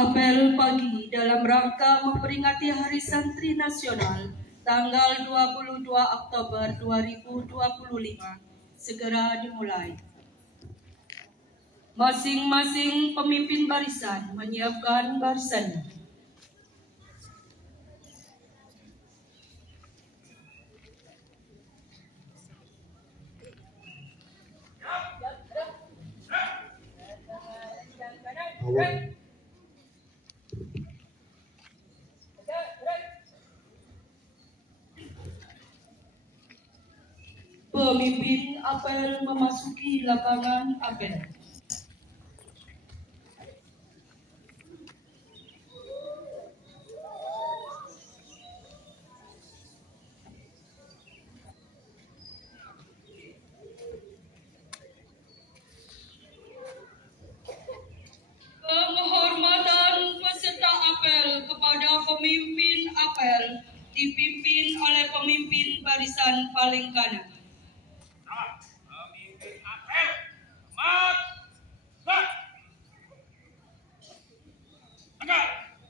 Apel pagi dalam rangka memperingati Hari Santri Nasional tanggal 22 Oktober 2025 segera dimulai. Masing-masing pemimpin barisan menyiapkan barisannya. Pemimpin apel memasuki lapangan apel. Penghormatan peserta apel kepada pemimpin apel dipimpin oleh pemimpin barisan paling kanan. Pemimpin apel, mat, mat, tegak,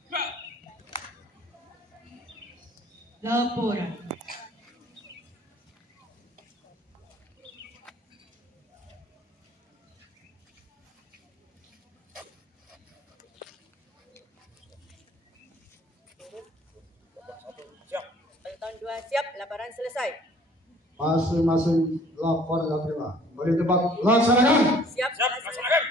tegak. Laporan. Siap, laporan selesai. Masing-masing lapor dan terima. Beri tempat laksanakan. Siap, Laksanakan.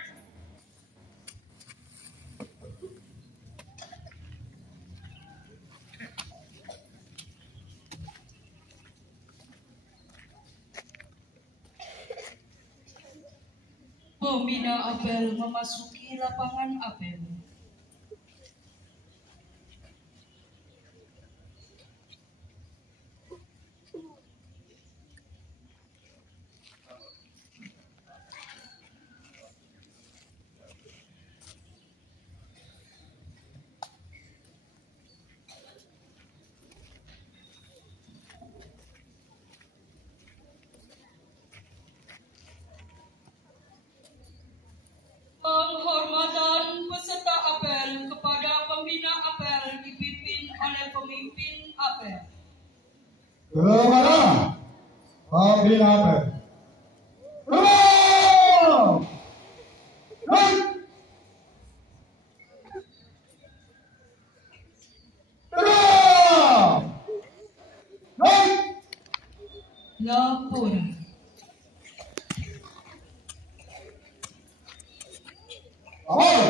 Pembina apel memasuki lapangan apel. Penghormatan peserta apel kepada pembina apel dipimpin oleh pemimpin apel. Kepada pembina apel. Laporan. Awal.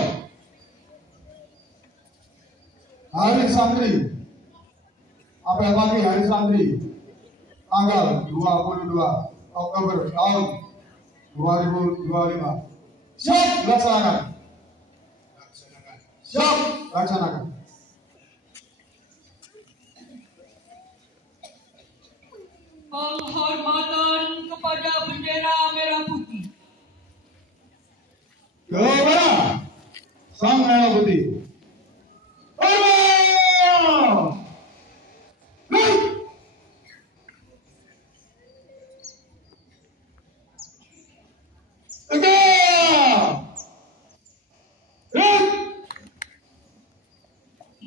Hari Santri. Apel pagi Hari Santri. Tanggal 22 Oktober tahun 2025. Siap laksanakan. Siap laksanakan. Penghormatan kepada bendera merah putih. Kepada Sang Merah Putih.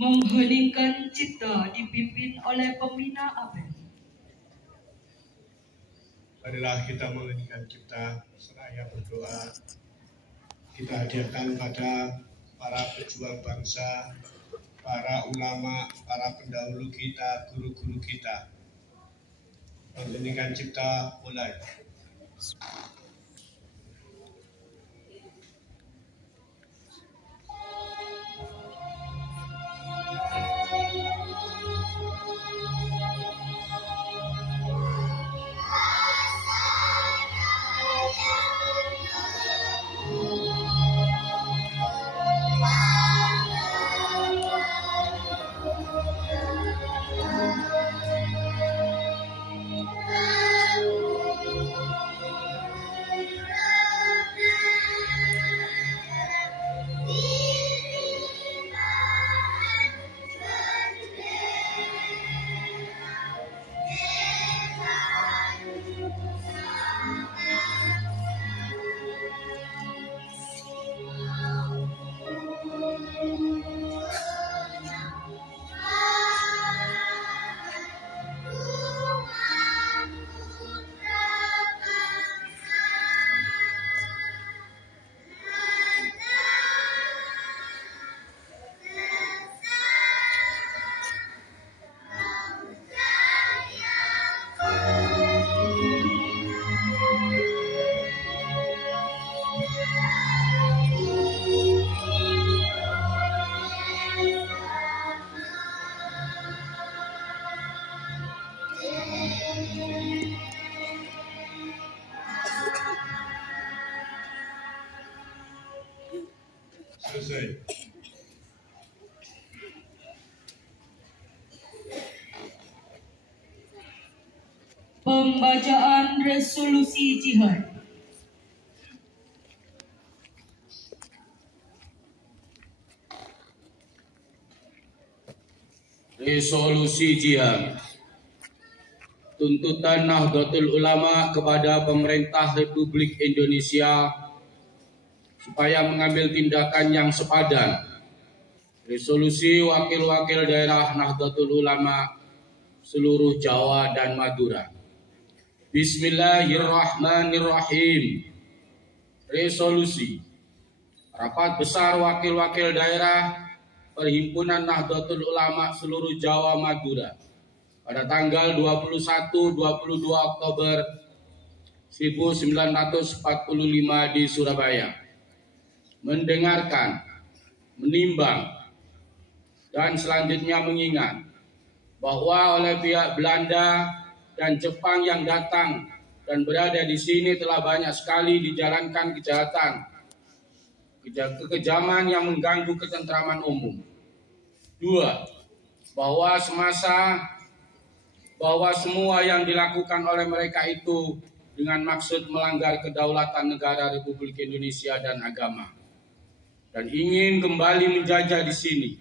Mengheningkan cipta dipimpin oleh pembina apel. Marilah kita mengeningkan cipta seraya berdoa. Kita hadiahkan pada para pejuang bangsa, para ulama, para pendahulu kita, guru-guru kita. Mengeningkan cipta mulai. Selesai. Pembacaan resolusi jihad. Resolusi jihad. Tuntutan Nahdlatul Ulama kepada pemerintah Republik Indonesia supaya mengambil tindakan yang sepadan. Resolusi wakil-wakil daerah Nahdlatul Ulama seluruh Jawa dan Madura. Bismillahirrahmanirrahim. Resolusi Rapat Besar Wakil-wakil Daerah Perhimpunan Nahdlatul Ulama seluruh Jawa Madura pada tanggal 21-22 Oktober 1945 di Surabaya. Mendengarkan, menimbang, dan selanjutnya mengingat bahwa oleh pihak Belanda dan Jepang yang datang dan berada di sini telah banyak sekali dijalankan kejahatan, kekejaman yang mengganggu ketentraman umum. 2. Bahwa semua yang dilakukan oleh mereka itu dengan maksud melanggar kedaulatan negara Republik Indonesia dan agama, dan ingin kembali menjajah di sini.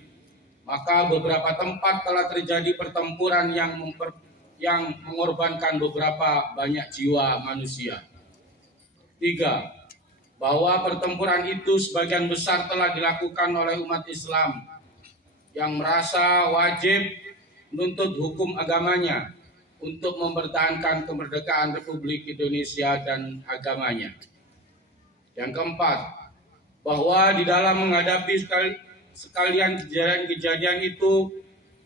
Maka beberapa tempat telah terjadi pertempuran yang mengorbankan beberapa banyak jiwa manusia. 3. Bahwa pertempuran itu sebagian besar telah dilakukan oleh umat Islam yang merasa wajib menuntut hukum agamanya untuk mempertahankan kemerdekaan Republik Indonesia dan agamanya. Yang keempat, bahwa di dalam menghadapi sekalian kejadian itu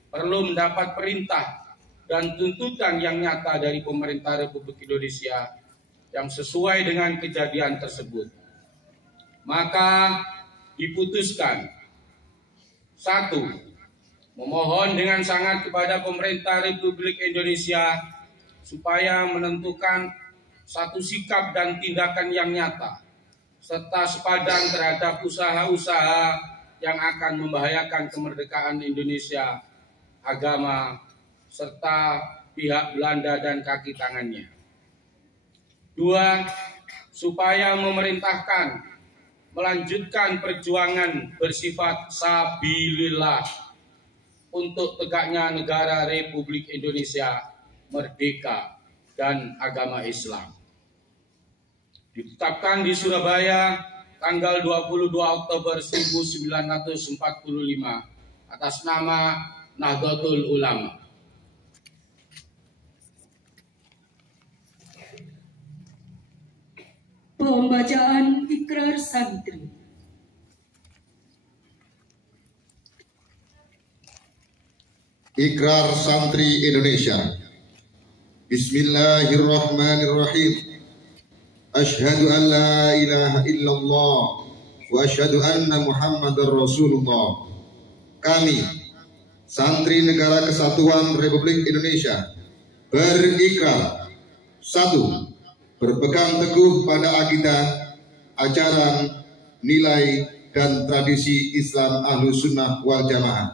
perlu mendapat perintah dan tuntutan yang nyata dari pemerintah Republik Indonesia yang sesuai dengan kejadian tersebut. Maka diputuskan, 1. Memohon dengan sangat kepada pemerintah Republik Indonesia supaya menentukan satu sikap dan tindakan yang nyata serta sepadan terhadap usaha-usaha yang akan membahayakan kemerdekaan Indonesia, agama, serta pihak Belanda dan kaki tangannya. 2. Supaya memerintahkan melanjutkan perjuangan bersifat sabilillah untuk tegaknya negara Republik Indonesia merdeka dan agama Islam. Ditetapkan di Surabaya tanggal 22 Oktober 1945 atas nama Nahdlatul Ulama. Pembacaan ikrar santri. Ikrar Santri Indonesia. Bismillahirrahmanirrahim. Asyhadu an la ilaha illallah wa asyhadu anna Muhammadar Rasulullah. Kami, Santri Negara Kesatuan Republik Indonesia, berikrar: 1. Berpegang teguh pada akidah, ajaran, nilai, dan tradisi Islam Ahlus Sunnah wal Jamaah.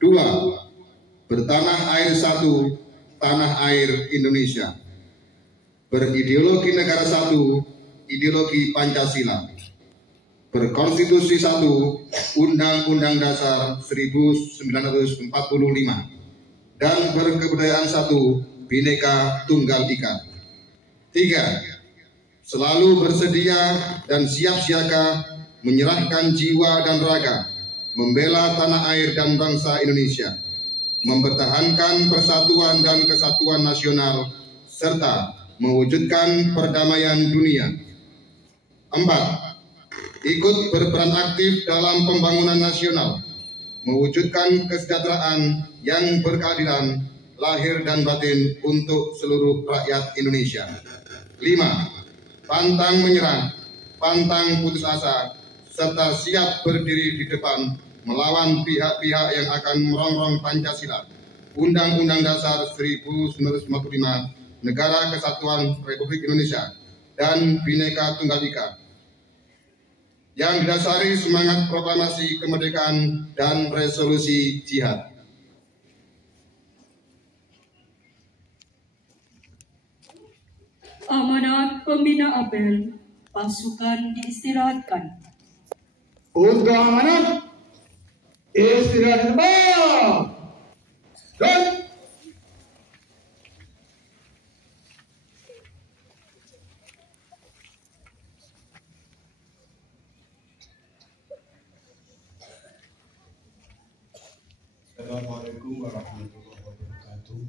2. Bertanah air satu, tanah air Indonesia. Berideologi negara satu, ideologi Pancasila. Berkonstitusi satu, Undang-Undang Dasar 1945. Dan berkebudayaan satu, Bhinneka Tunggal Ika. 3. Selalu bersedia dan siap siaga menyerahkan jiwa dan raga, membela tanah air dan bangsa Indonesia, mempertahankan persatuan dan kesatuan nasional, serta mewujudkan perdamaian dunia. 4. Ikut berperan aktif dalam pembangunan nasional, mewujudkan kesejahteraan yang berkeadilan, lahir dan batin untuk seluruh rakyat Indonesia. 5. Pantang menyerah, pantang putus asa, serta siap berdiri di depan melawan pihak-pihak yang akan merongrong Pancasila, Undang-Undang Dasar 1945, Negara Kesatuan Republik Indonesia, dan Bhinneka Tunggal Ika. yang didasari semangat proklamasi kemerdekaan dan resolusi jihad. Amanat pembina apel, pasukan diistirahatkan. Untuk amanat, istirahat di tempat. Dan Assalamualaikum warahmatullahi wabarakatuh.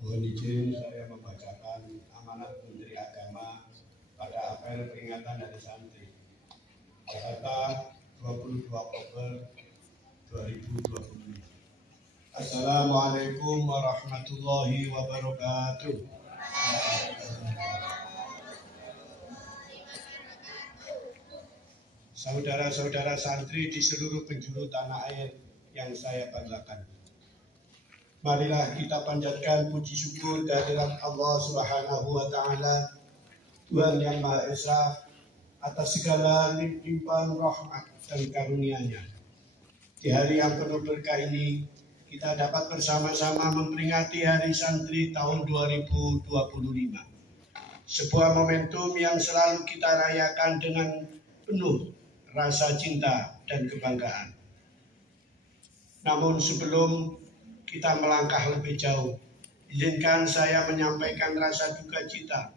Mohon izin saya membacakan amanat Menteri Agama pada apel peringatan Hari Santri Jakarta 22 Oktober 2020. Assalamualaikum warahmatullahi wabarakatuh. Saudara-saudara santri di seluruh penjuru tanah air yang saya banggakan. Marilah kita panjatkan puji syukur kehadirat Allah Subhanahu wa Ta'ala, Tuhan yang Maha Esa, atas segala limpahan rahmat dan karunia-Nya. Di hari yang penuh berkah ini, kita dapat bersama-sama memperingati Hari Santri tahun 2025. Sebuah momentum yang selalu kita rayakan dengan penuh rasa cinta dan kebanggaan. Namun sebelum kita melangkah lebih jauh, izinkan saya menyampaikan rasa duka cita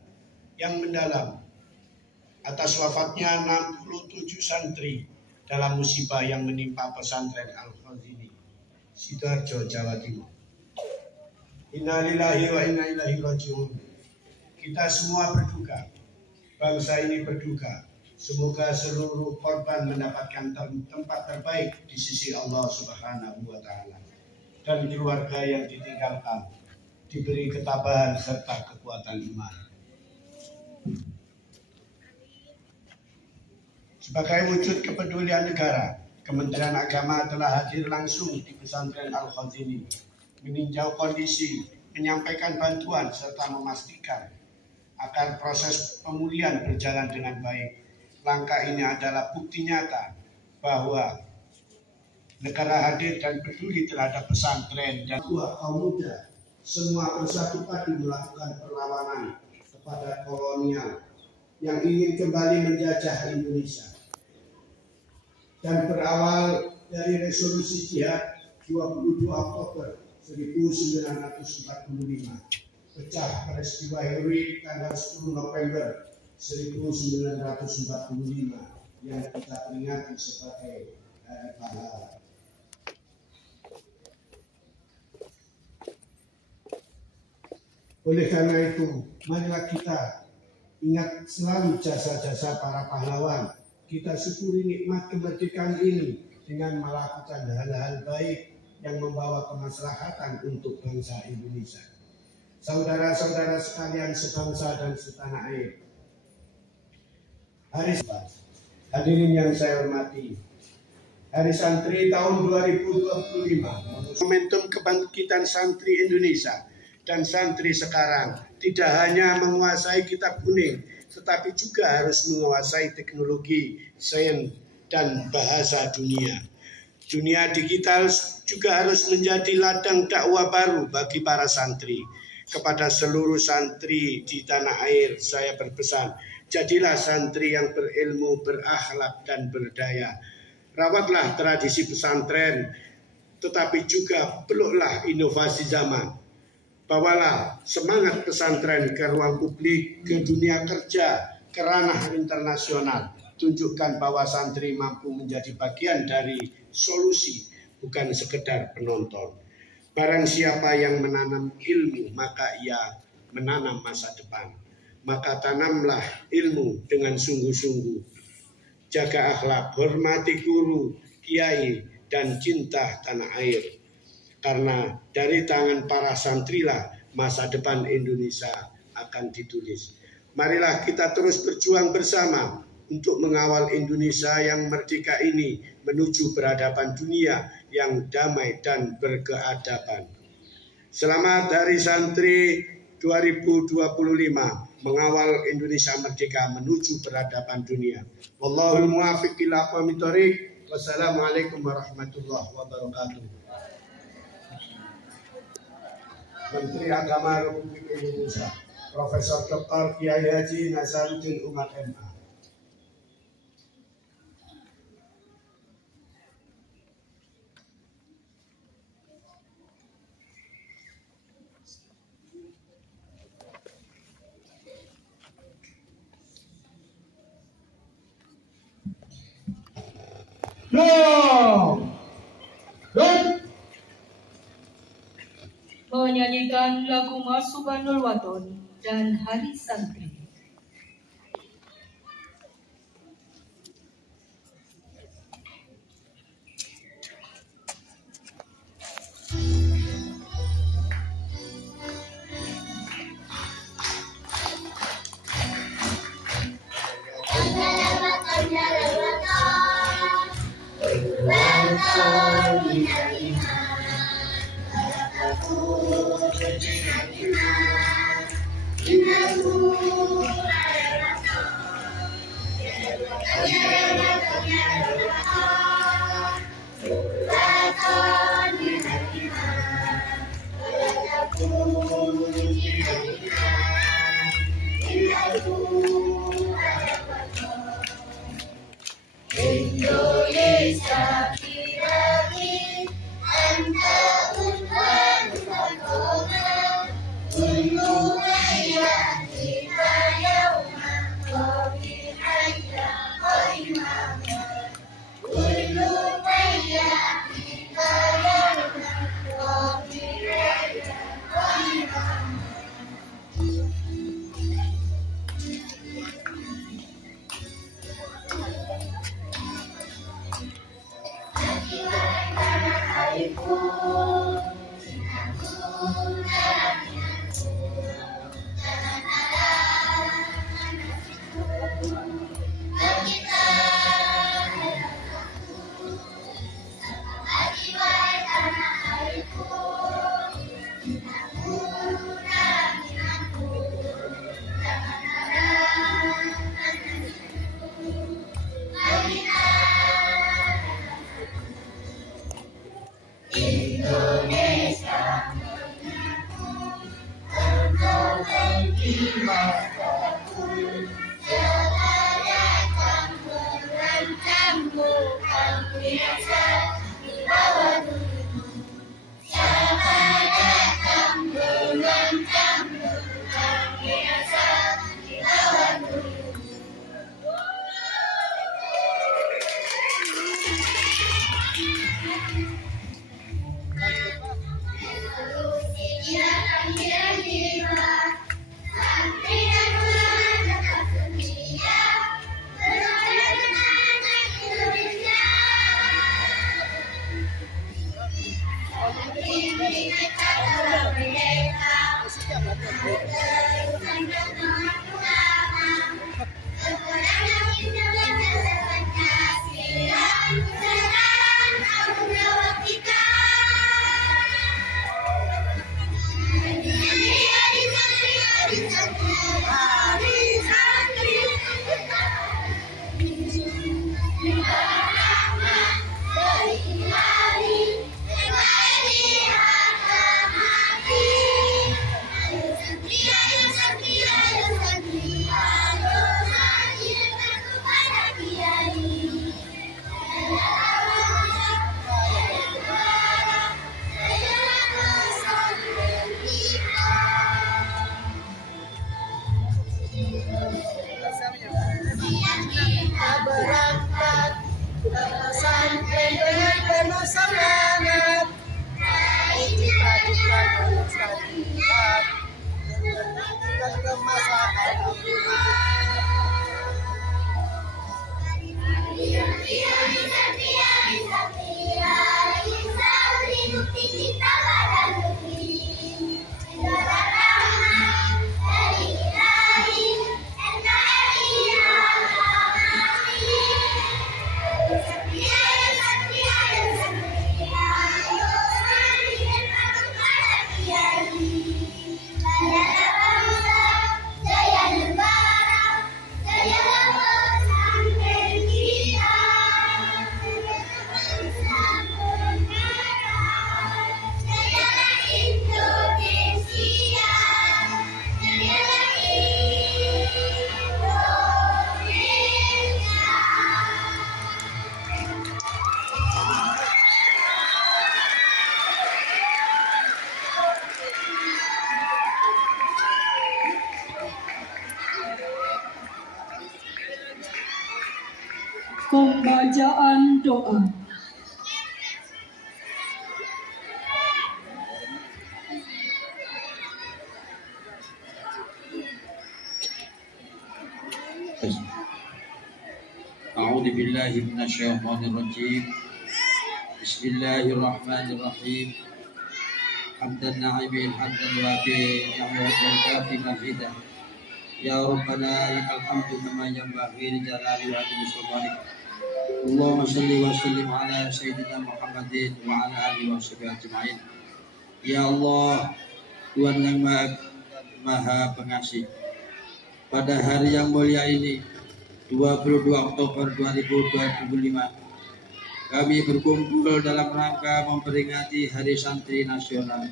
yang mendalam atas wafatnya 67 santri dalam musibah yang menimpa pesantren Al-Khazini, Sidoarjo, Jawa Timur. Innalillahi wa inna ilaihi raji'un. Kita semua berduka, bangsa ini berduka. Semoga seluruh korban mendapatkan tempat terbaik di sisi Allah Subhanahu wa Ta'ala, dan keluarga yang ditinggalkan diberi ketabahan serta kekuatan iman. Sebagai wujud kepedulian negara, Kementerian Agama telah hadir langsung di pesantren Al-Khazini, meninjau kondisi, menyampaikan bantuan serta memastikan agar proses pemulihan berjalan dengan baik. Langkah ini adalah bukti nyata bahwa negara hadir dan peduli terhadap pesantren dan kaum muda. Semua bersatu padu melakukan perlawanan kepada kolonial yang ingin kembali menjajah Indonesia. Dan berawal dari resolusi jihad 22 Oktober 1945, pecah peristiwa heroik tanggal 10 November 1945 yang kita peringati sebagai Hari Pahlawan. Oleh karena itu, marilah kita ingat selalu jasa-jasa para pahlawan. Kita syukuri nikmat kemerdekaan ini dengan melakukan hal-hal baik yang membawa kemaslahatan untuk bangsa Indonesia. Saudara-saudara sekalian sebangsa dan setanah air, hadirin yang saya hormati, Hari Santri tahun 2025 momentum kebangkitan santri Indonesia dan santri sekarang tidak hanya menguasai kitab kuning, tetapi juga harus menguasai teknologi, sains, dan bahasa dunia. Dunia digital juga harus menjadi ladang dakwah baru bagi para santri. Kepada seluruh santri di tanah air, saya berpesan, jadilah santri yang berilmu, berakhlak, dan berdaya. Rawatlah tradisi pesantren, tetapi juga peluklah inovasi zaman. Bawalah semangat pesantren ke ruang publik, ke dunia kerja, ke ranah internasional. Tunjukkan bahwa santri mampu menjadi bagian dari solusi, bukan sekedar penonton. Barang siapa yang menanam ilmu, maka ia menanam masa depan. Maka tanamlah ilmu dengan sungguh-sungguh. Jaga akhlak, hormati guru, kiai, dan cinta tanah air. Karena dari tangan para santrilah masa depan Indonesia akan ditulis. Marilah kita terus berjuang bersama untuk mengawal Indonesia yang merdeka ini menuju peradaban dunia yang damai dan berkeadaban. Selamat Hari Santri 2025 mengawal Indonesia merdeka menuju peradaban dunia. Wallahul muwaffiq ila aqwamit thoriq. Wassalamualaikum warahmatullahi wabarakatuh. Menteri Agama Republik Indonesia Profesor Dr. Kiai Haji Nasaruddin Umar MA. Menyanyikan lagu Masubanul Waton dan Hari Santri. Yeah. Pembacaan doa. A'udzu billahi minasyaitonir rajim. Bismillahirrahmanirrahim. Hamdan na'imin hamdan wafi ni'matul kafi mazidah. Ya Rabbana lakal hamdu kama yanbaghi li jalali wajhi sultanik. Allahumma shalli wa sallim ala sayyidina Muhammadin wa ala alihi wa sahbihi ajma'in. Ya Allah, Tuhan yang Maha Pengasih, pada hari yang mulia ini 22 Oktober 2025 kami berkumpul dalam rangka memperingati Hari Santri Nasional.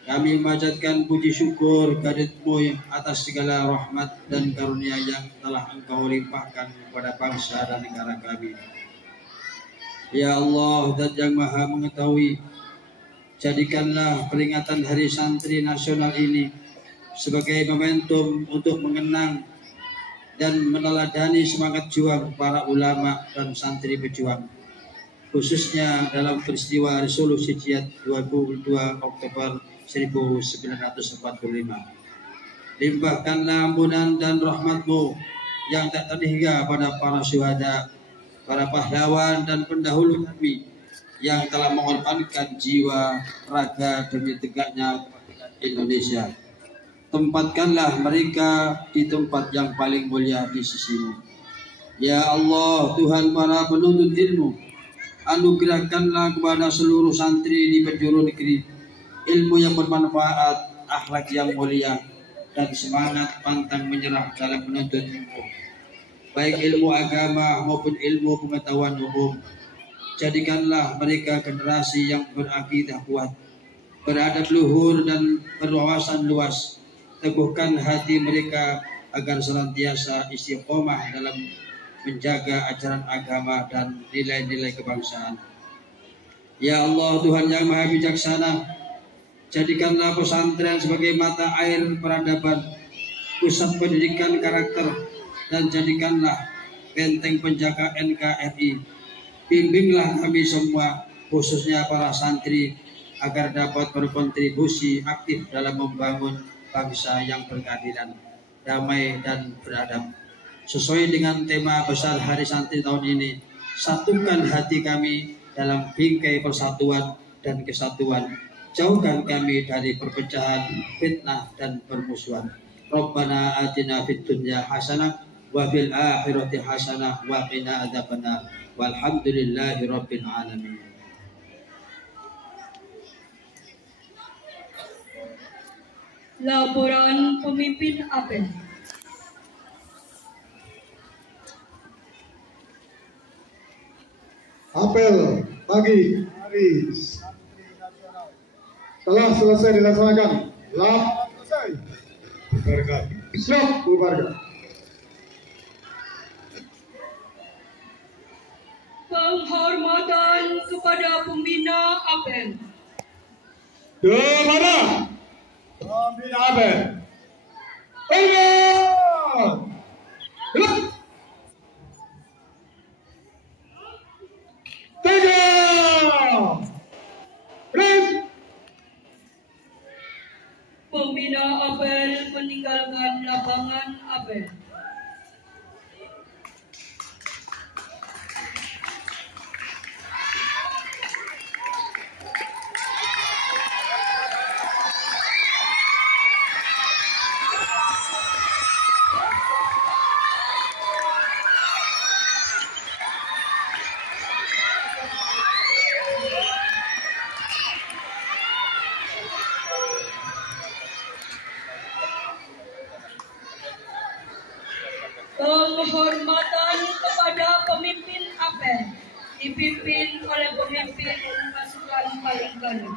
Kami memanjatkan puji syukur kehadirat-Mu atas segala rahmat dan karunia yang telah Engkau limpahkan kepada bangsa dan negara kami. Ya Allah, Zat yang Maha Mengetahui, jadikanlah peringatan Hari Santri Nasional ini sebagai momentum untuk mengenang dan meneladani semangat juang para ulama dan santri pejuang, khususnya dalam peristiwa Resolusi Jihad 22 Oktober 1945. Limpahkanlah ampunan dan rahmat-Mu yang tak terhingga pada para syuhada, para pahlawan dan pendahulu kami yang telah mengorbankan jiwa, raga demi tegaknya Indonesia. Tempatkanlah mereka di tempat yang paling mulia di sisi-Mu. Ya Allah, Tuhan para penuntut ilmu, anugerahkanlah kepada seluruh santri di penjuru negeri ilmu yang bermanfaat, akhlak yang mulia, dan semangat pantang menyerah dalam menuntut ilmu, baik ilmu agama maupun ilmu pengetahuan umum. Jadikanlah mereka generasi yang berakidah kuat, beradab luhur dan berwawasan luas. Teguhkan hati mereka agar senantiasa istiqomah dalam menjaga ajaran agama dan nilai-nilai kebangsaan. Ya Allah, Tuhan yang Maha Bijaksana, jadikanlah pesantren sebagai mata air peradaban, pusat pendidikan karakter, dan jadikanlah benteng penjaga NKRI. Bimbinglah kami semua, khususnya para santri, agar dapat berkontribusi aktif dalam membangun bangsa yang berkeadilan, damai, dan beradab. Sesuai dengan tema besar Hari Santri tahun ini, satukan hati kami dalam bingkai persatuan dan kesatuan. Jauhkan kami dari perpecahan, fitnah, dan permusuhan. Rabbana atina fid dunya hasanah wa fil akhirati hasanah wa qina adzabannar. Walhamdulillahi rabbil alamin. Laporan pemimpin apel. Apel pagi hari telah selesai dilaksanakan. Selesai. Bubarkan. Siap, bubarkan. Penghormatan kepada pembina apel. Kepada pembina apel. Pembina apel meninggalkan lapangan apel. Penghormatan kepada pemimpin apel dipimpin oleh pemimpin pasukan paling kanan.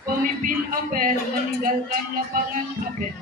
Pemimpin apel meninggalkan lapangan apel.